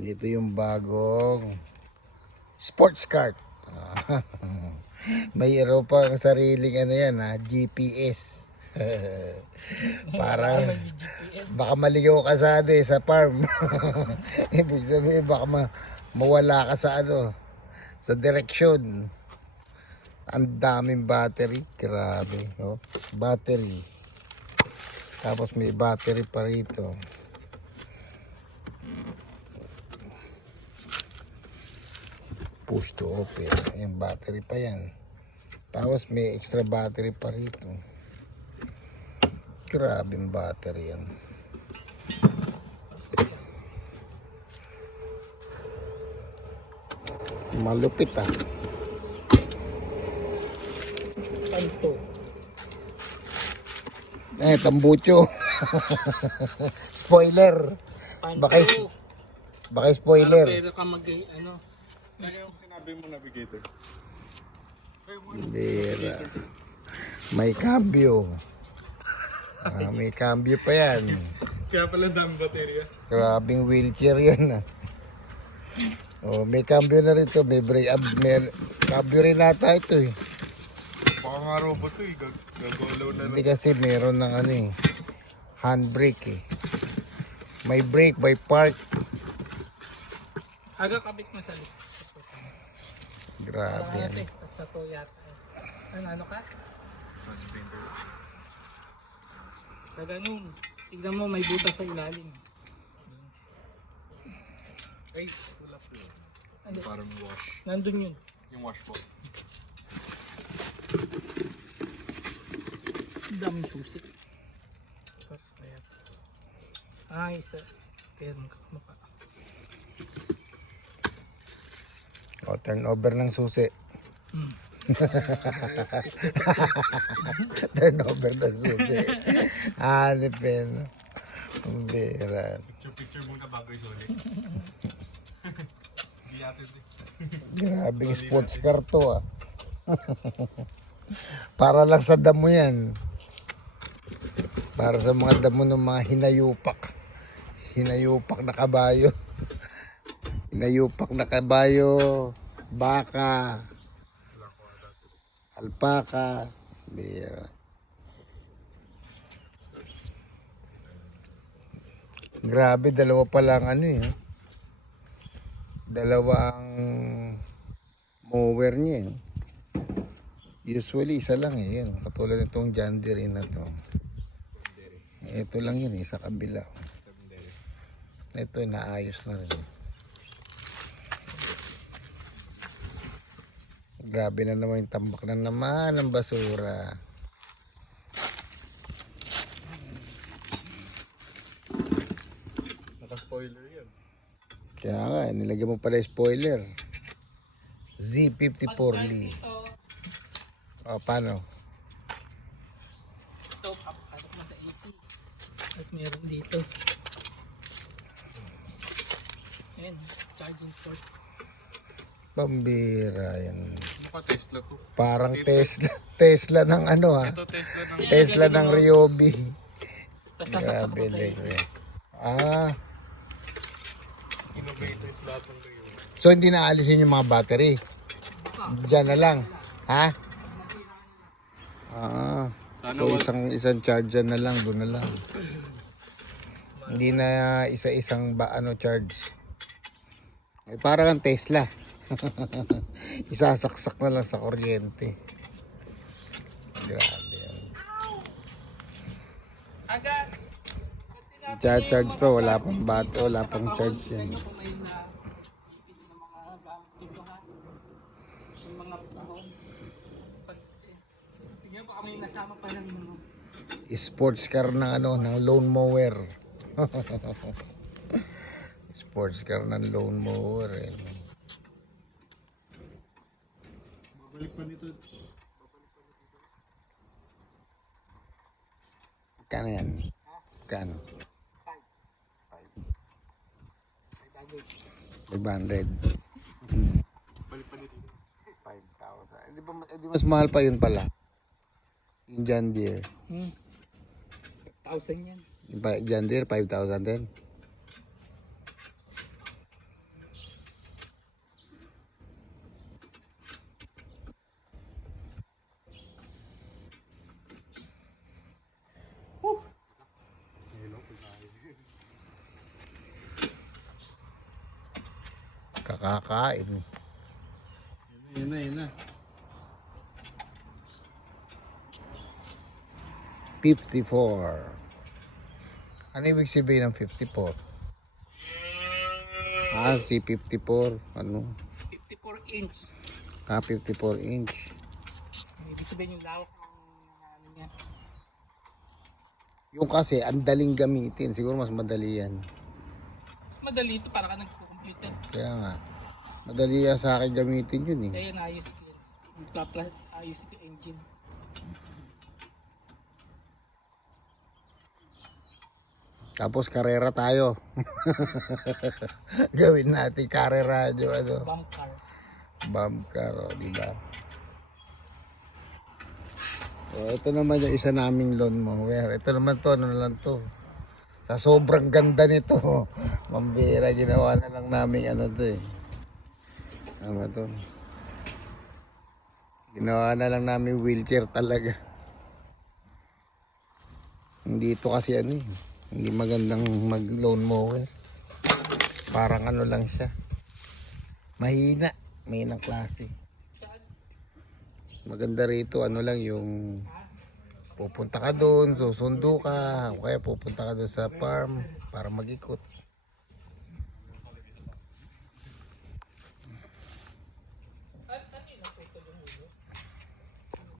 Dito yung bagong sports cart. Mayroon pa ang sariling ano yan ha, GPS. Parang baka maligaw ka sa ano sa farm. Ibig sabihin baka mawala ka sa ano, sa direksyon. Ang daming battery, grabe. Oh. Battery. Tapos may battery pa rito. Push to open. Ayan, battery pa yan. Tapos may extra battery pa rito. Grabing battery yan. Malupit ah. Panto. Tambucho. Spoiler. Panto. Baka spoiler. Pero ka ano. Ano yung sinabi mo navigator? Bira. May cambio. May cambio pa yan. Kaya pala dami baterya. Grabing wheelchair yan ah. Oh, may cambio na rito. May brake. May cambio rin nata ito eh. Baka nga robot to eh. Gagalaw na Hindi kasi meron ng ano eh. Handbrake eh. May brake, may park. Aga kabit mo sa likod. Grabe yan. Sa to yata. Ano ka? Sa ganun. Tignan mo may butas sa ilalim. Ay, wala po yun. Ano? Parang wash. Nandun yun. Yung wash po. Daming susi. First na yata. Ay, isa. Pero mukha. O, turn over ng susi. Turn over ng susi. Hanipin. Ang bira. Picture muna bago isuli. Hindi natin eh. Grabing sports car to ah. Para lang sa damo yan. Para sa mga damo ng mga hinayupak. Hinayupak na kabayo. Hinayupak na kabayo. Baka. Alpaka. Bira. Grabe, dalawa pa lang ano eh. Dalawang mower niya eh. Usually isa lang eh. Yan. Katulad nitong John Deere na to. Ito lang yun eh, sa kabila. Ito naayos na rin. Grabe na naman yung tambak na naman ng basura. Naka-spoiler yan. Kaya nga, nilagyan mo pala yung spoiler. Z54Li. O, paano? Ito, papasok mo sa AC. Tapos meron dito. Ayan, charging port. Pambira yan. Mukha Tesla to. Parang Tesla ng ano ha. Ito Tesla ng Tesla ng Ryobi. Tapos sasaksak Grabe mo sa AC. like. Ah, innovators lahat ng Rio. so hindi na alisin yung mga battery. Diyan na lang. Ha? Ah. So isang charger na lang, doon na lang. Hindi na isa-isang charge. Eh, parang ang Tesla. Isasaksak na lang sa kuryente. Grabe yan. Aga! Charge pa, wala pang wala pang charge yan. Tingnan ko kami nasama pa ng mga Sports car ng ng lawn mower. Sports car ng lawn mower eh. Babalik pa nito. Kano yan? Kano? 500. Balik pa nito. 5,000. Di mas mahal pa yun pala. Yung John Deere. 1,000 yan. Yung John Deere, 5,000 din. Kakakain. Yun na. 54. Ano ibig sabihin ng 54? Si 54. Ano? 54 inch. 54 inch. Ibig sabihin yung lawak ng ano niya. Yung kasi, ang daling gamitin. Siguro mas madali yan. Mas madali ito para ka nagko-computer. Kaya nga. Madali yan sa akin gamitin yun eh. Kaya naayos ko yun. Ayos ko yung engine. Tapos karera tayo. Gawin natin karera radyo. Ano? Bump car. Bump car, di ba? So, ito naman yung isa naming lawn mower. Ito naman to, ano na lang to. Sa sobrang ganda nito. Mambira, ginawa na lang namin ano to eh. Ano to? Ginawa na lang namin wheelchair talaga. Hindi ito kasi ano eh. Hindi magandang mag lawn mower. Parang ano lang siya. Mahina. Mahinang klase. Maganda rito ano lang yung pupunta ka doon, susundo ka, o kaya pupunta ka doon sa farm para mag-ikot.